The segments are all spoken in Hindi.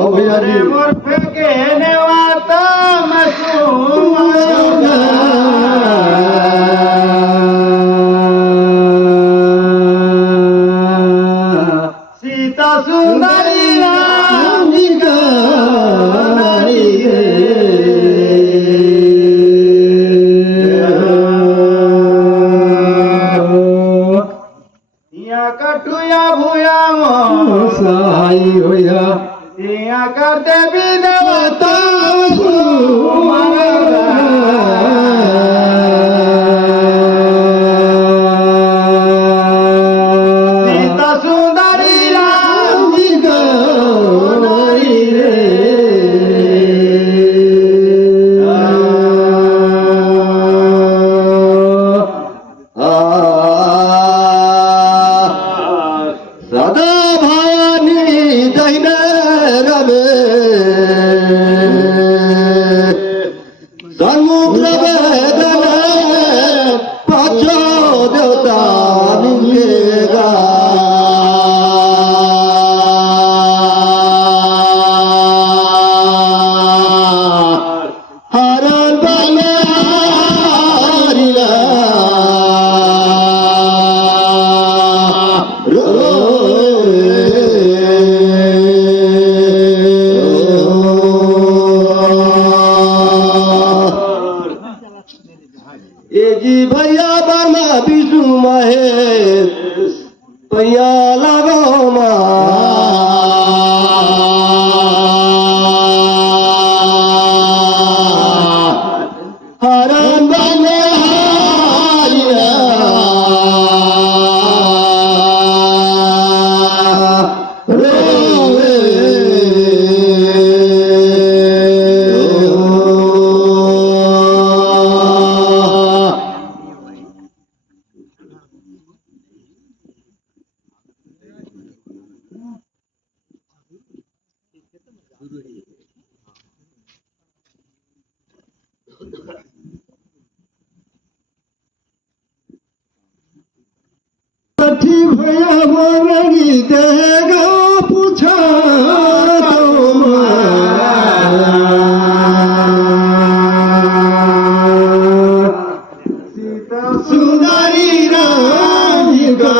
अरे मोर फेंके नेवाता मसूंगा सीता सुंदरी राम जी का नारी कटुया भूया साई होया यहाँ कर देवी देवता सीता सुंदरी राम जी का नारी रे सदा भानी दैन रमे समुद्र वेदन पाचो देवता मिलेगा हरण बने हरिला जी भैया बना विष्णु महेश भैया लगो हरण बने भैया बोलेगी देगा पूछा सीता सुंदरी राम जी का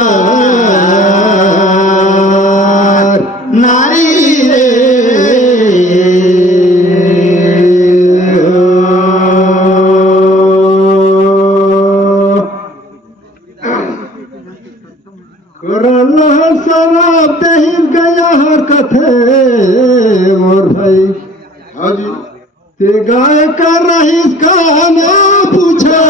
नारी रे शराब दही गया हर कथे मोर भाई ते गाय कर रही का ना पूछा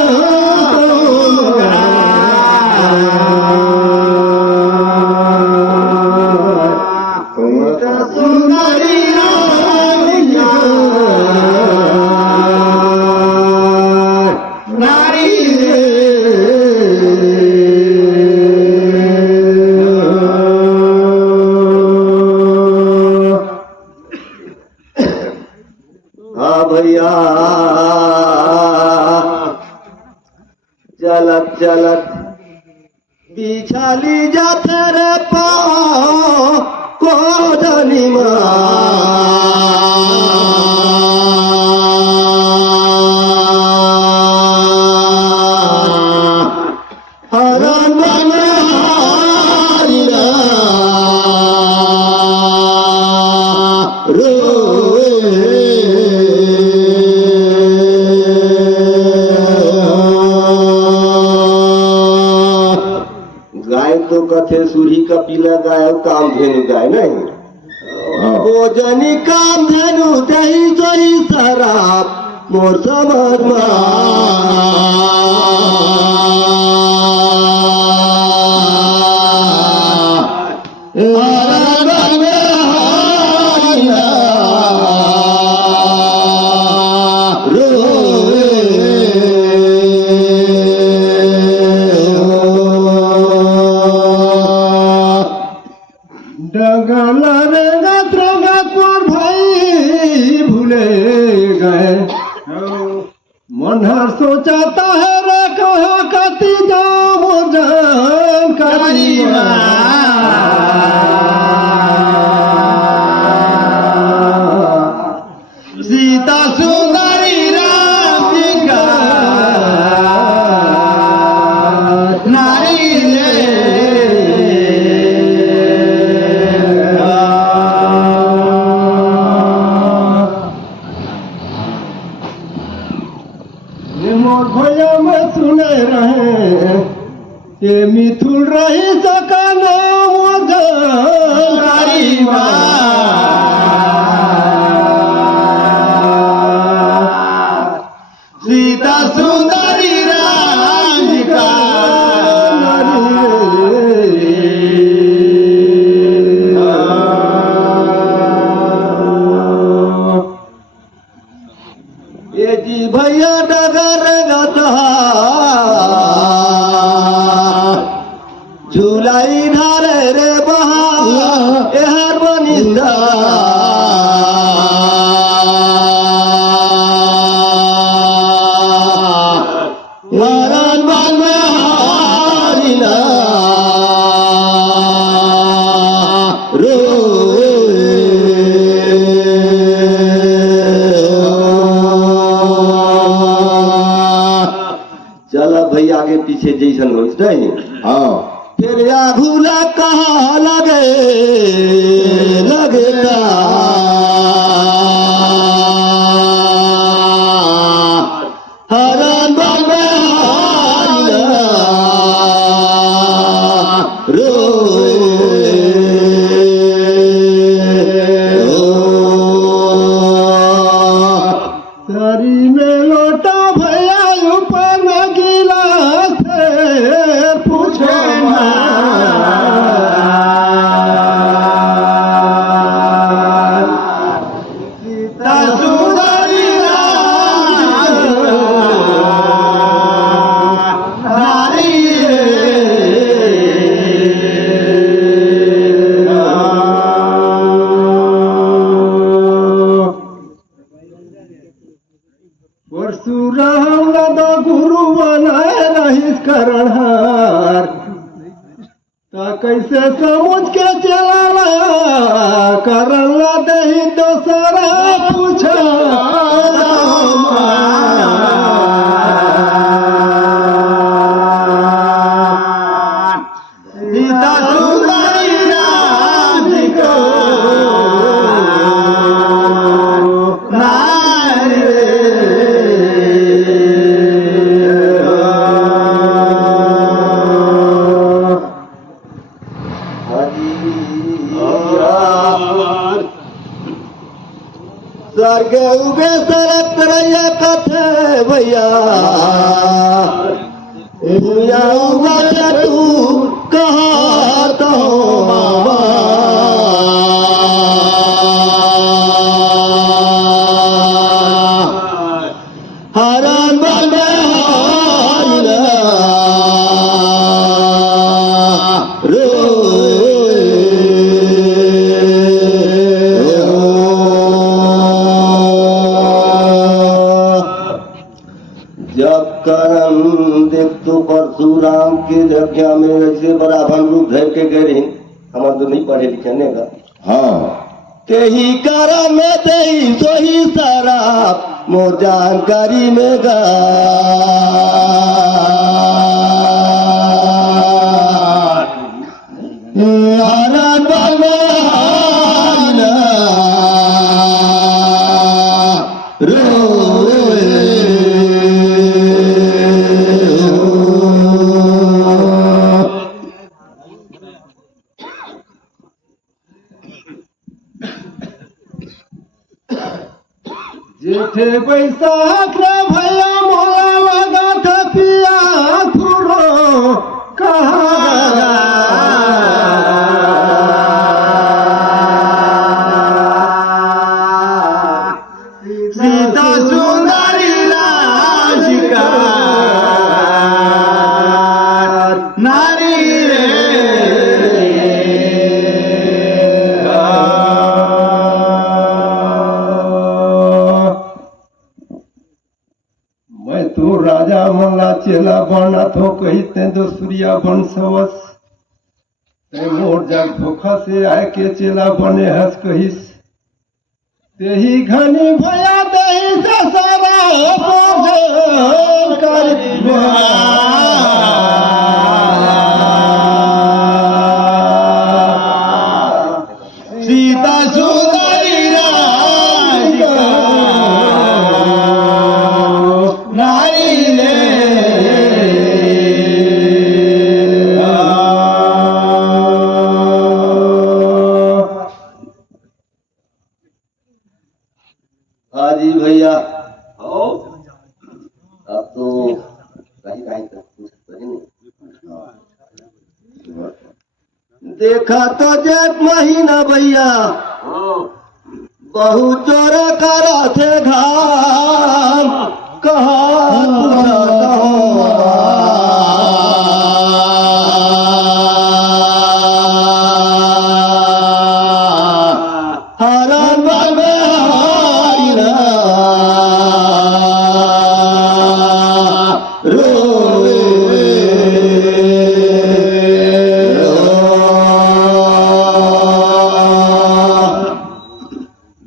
सुंदरी नारी भैया चलत चलत बिछाली जाते रे पाओ को जनिमा हरण बने हरिला गाय तो कथे सूरी का पीला गाय काम धेनु गाय नहीं भोजनी काम धेनु दही जोई शराब मोर समझ डगला रे गात्र भाई भूले गए मन हर सोचाता है रे कहा कती भैया डगर गता झूलाई धारे रे बहा एहर बनिंदा मरण बन में हारिना चला भैया आगे पीछे जैसन हो नहीं। हाँ फिर आघूला कहा लगे लगेगा हरण बन में हारिना सरी में लोटा भैया ऊपर में गिलास पूछो परशुराम लदा गुरु बनाए रही करणहार ता कैसे समझ के चला करण ला दही दोसरा पूछा सीता सुंदरी राम जी को स्वर्ग उगे सरक रैया कथे भैया भैया उगा तू कहा तो हरण बन जब करम देख तो परशुराम की रक्षा में ऐसे बड़ा भन रूप धर के गए हमारे तो नहीं पढ़े लिखने का। हाँ तेही करम में तेही सोही सारा मोर जानकारी में गा जेठे बैसाख रे भैया मोला लगा था पिया खुरो कहा सीता सुंदरी राज का नारी रे मैं तो राजा मल्ला चेला बना थो कहते तो सूर्या वंशवश मोर जग धोखा से आए के चेला बने हंस कहिस तेही घनी भया दही से सारा कर सीता सुंदरी राज नारी रे हाजी भैया अब तो कहीं कहीं तक देखा तो जेठ महीना भैया बहुत जोर करा थे घाम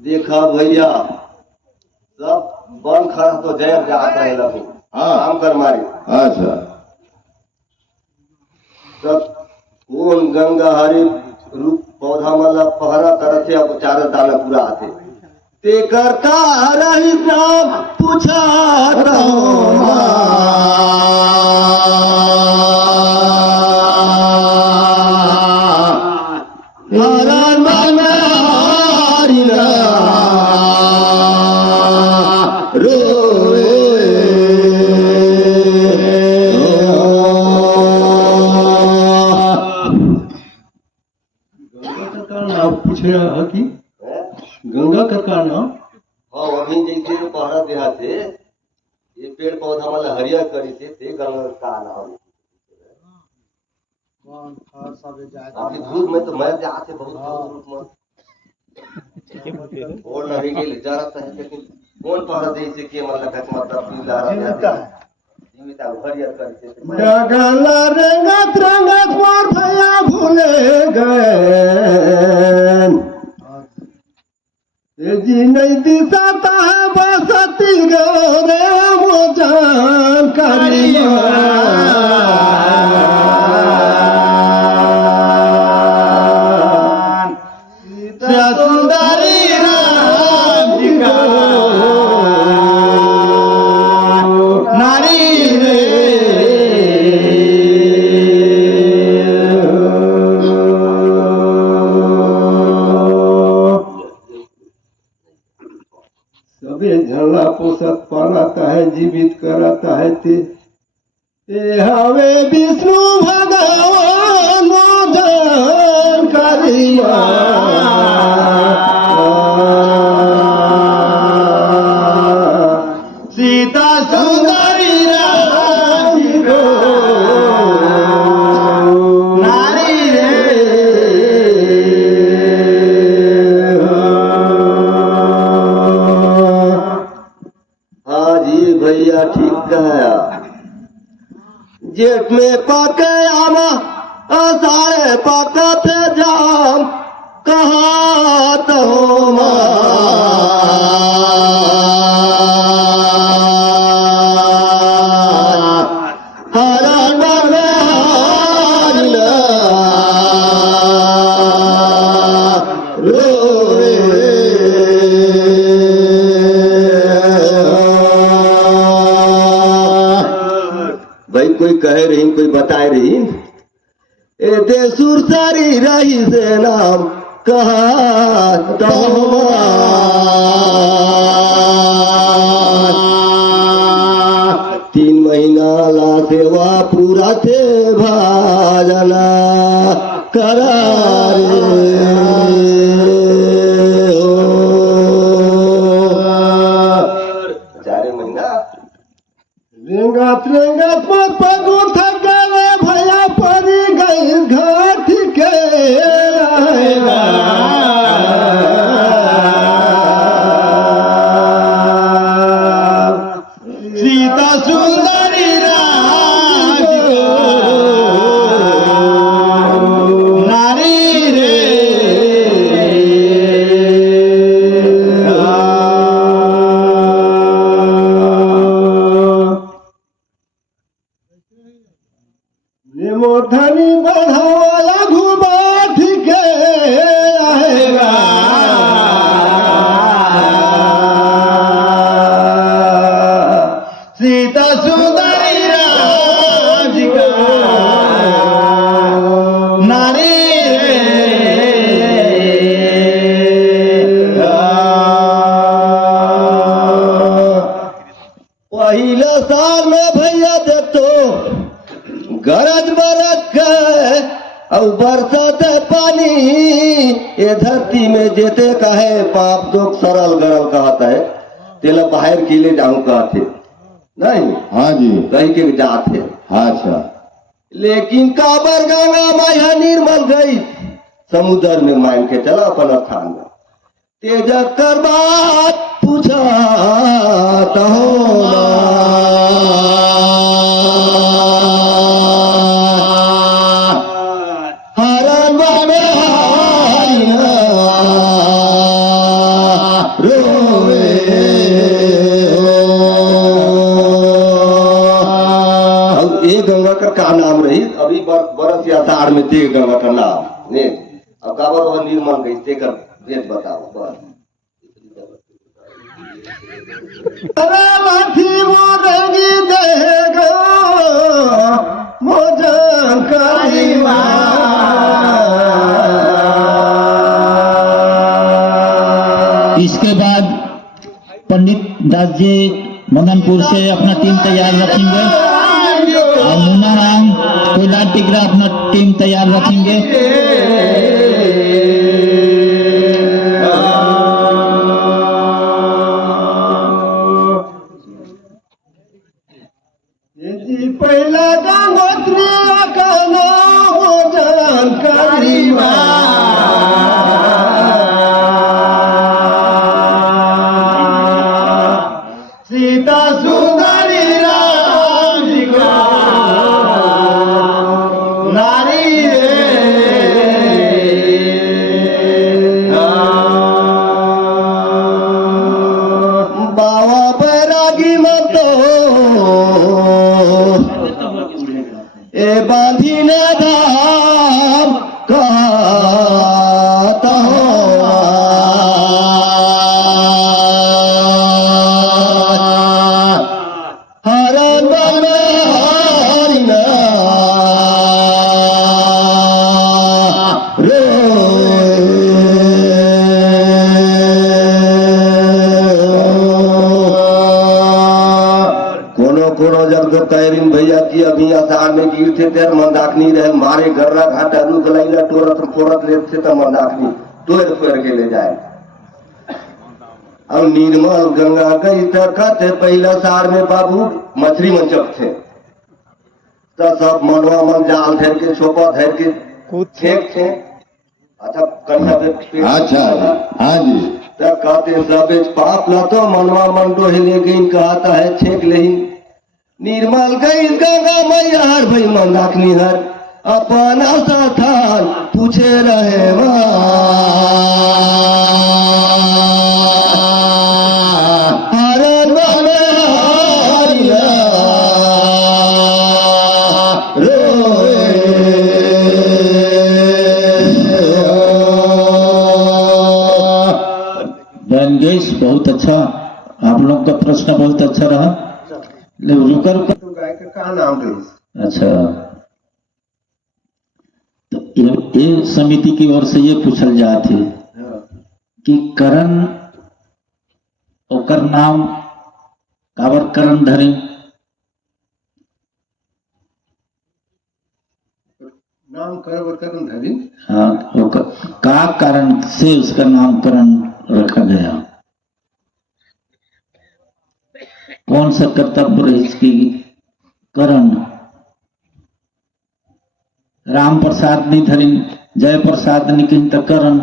देखा भैया सब बन खड़ा तो जय जात रहे लगू काम कर मारी। अच्छा सब कौन गंगा हरि रूप पौधा मतलब पहरा करत थे अब चार दाना पूरा आते ते करता रही नाम पूछा पूछे कि गंगा का नाम हाँ अभी जैसे पहरा देहा थे ये पेड़ पौधा मतलब हरियर करी थे ते गंगा का नाम आपकी दूर में तो मैं आते बहुत रूप में और नहीं गेले जरा है लेकिन कौन पहरा दे से के मतलब मतलब पीला रहता है जीविता हरियर करी थे गगला रंगत रंगत मोर भैया भूले गए ये जी नहीं दिसाता है बसती रे मोजान करिया सुंदरी राम जी का नारी रे सबे झला पोसत पालता है जीवित कराता है ते हवे विष्णु भगवान मोदन करिया सीता सुंदरी राम जी को नारी रे हाँ जी भैया ठीक कहा जेठ में पके आमा सारे पकते जाम कहा तो भाई कोई कहे रही कोई बताए रही ए देसुर सारी रही से नाम कहा तो तीन महीना ला सेवा पूरा थे भाजना करारे चारे महीना रेंगात रेंगात मत पगुर थक गए भैया परी गई घाट के सीता सुंदरी राज नारी रे मोधनी बढ़ाया घुबाट के आएगा सीता सुंदरी राज का नारी पहले साल में भैया देखो गरज बरस गए और बरसात पानी ये धरती में जेते कहे पाप दुख सरल गरल कहता है तेला बाहर किले जाऊं कहते नहीं हाँ जी। कहीं के जात है। अच्छा। लेकिन काबर गंगा माया निर्मल गई समुद्र में मान के चला अपन स्थान में तेज कर बात पूछा हरण बाबे रोवे ये गंगा का नाम रही अभी बरस या तार में ते गंगा का नाम ने अब काबर वह निर्मल गई ते कर भेद बताओ बस अरे लाठी मोरंगी देगा मोजन करीवा इसके बाद पंडित दास जी मदनपुर से अपना टीम तैयार रखेंगे और मुन्ना राम कोयला टिकरा अपना टीम तैयार रखेंगे। जी पहला गंगोत्री का नाम मोजन करीवा सीता सुंदरी राम जी को नारी बाबा बैरागी मत ए बांधी ने धाम कहता हरण बाबे हरिना कोनो जब तो कैरिन भैया की अभी आसान में गिर थे तेर मंदाकनी रहे मारे गर्रा घाटा रुक लाइला टोरत फोरत ले थे तो मंदाकनी तोड़ फोड़ के ले जाए अब निर्मल गंगा गई तक पहला सार में बाबू मछली मंचक थे तो सब मनवा मन जाल धर के छोपा धर के फेंक थे अच्छा कन्या पे अच्छा हाँ जी तब कहते सब पाप न तो मनवा मन डोहिले गई कहता है छेक लेही निर्मल गई गंगा मैया हर भाई मंदाकनी हर अपन स्थान पूछे रहे हरण बाबे हरिया गंगेश बहुत अच्छा, आप लोग का प्रश्न बहुत अच्छा रहा। रुका रुका तो गाय का नाम रही अच्छा तो ये समिति की ओर से ये पूछल जात है कि करण ओकर नाम काबर करण धरे नाम करण धरी हाँ ओकर का कारण से उसका नामकरण रखा गया कौन सा कर्तव्य रहे इसकी करण राम प्रसाद नहीं धरिन जय प्रसाद नहीं कहीं तो करण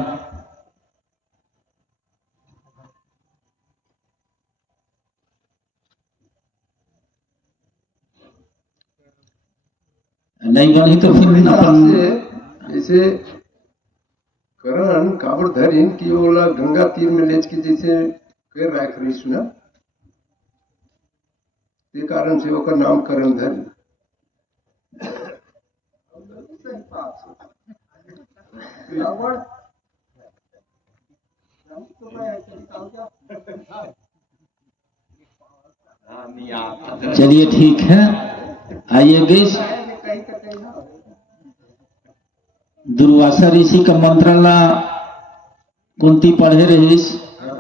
नहीं बनी तो फिर अपन जैसे करण काबर धरिन की ओला गंगा तीर में लेच के जैसे कर रहा कृष्ण ते कारण से ओकर नाम करण धरिन चलिए ठीक है आइए गेस दुर्वासा ऋषि का मंत्रालय कुंती पढ़े रही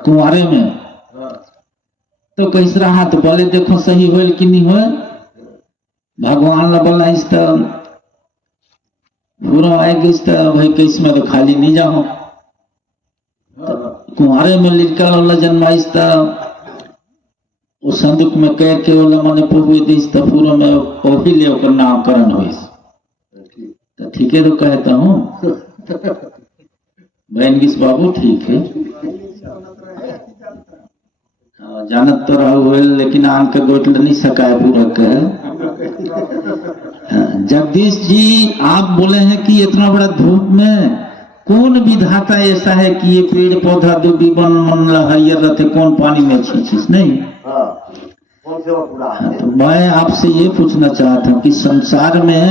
कुंवारे में तो कैस रहा तो बोले देखो सही हो कि नहीं हो भगवान ला बोला इस तो पूरा आएगी इस तो भाई कैस में तो खाली नहीं जाओ तो कुंवारे में लिखकर जन्मा इस तो वो संदूक में कह के वाला मने पुबे दिस तो पूरा में ओही ले ओकर नामकरण होइस। तो ठीक है तो कहता हूँ बहन किस बाबू ठीक है। जानत तो रहा हुए लेकिन आन के गोटल नहीं सकाए पूरा कह। जगदीश जी आप बोले हैं कि इतना बड़ा धूप में कौन विधाता ऐसा है कि ये पेड़ पौधा दुबी बन मन लहैया रहते कौन पानी में छींचिस नहीं। तो मैं आपसे ये पूछना चाहता हूँ कि संसार में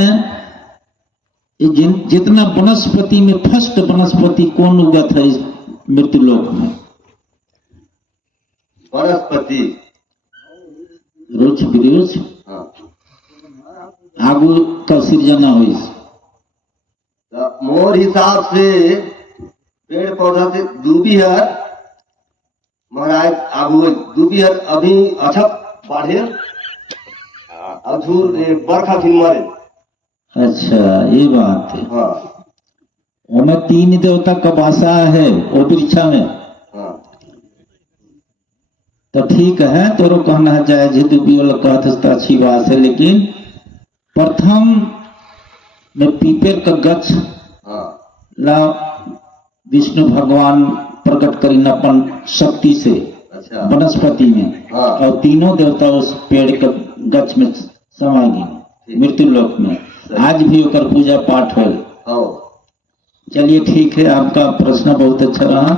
जितना वनस्पति में फर्स्ट वनस्पति कौन उगत है इस मृत्युलोक में? वनस्पति रुच विरुच आगू का सृजना हुई। मोर हिसाब से पेड़ पौधा से दूबी है महाराज आगू दूबी है अभी अच्छा बढ़े अधूर बरखा फिर मरे। अच्छा ये बात है। हाँ उनमें 3 देवता का भाषा है वो वृक्षा में। हाँ तो ठीक है तोरो कहना है जाए जे दूबी वाला कहते तो अच्छी बात है लेकिन प्रथम में पीपर का गच्छ ला विष्णु भगवान प्रकट करी अपन शक्ति से अच्छा वनस्पति में और तीनों देवता उस पेड़ के गच्छ में समाएगी मृत्युलोक में। आज भी होकर पूजा पाठ हो। चलिए ठीक है आपका प्रश्न बहुत अच्छा रहा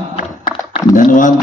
धन्यवाद।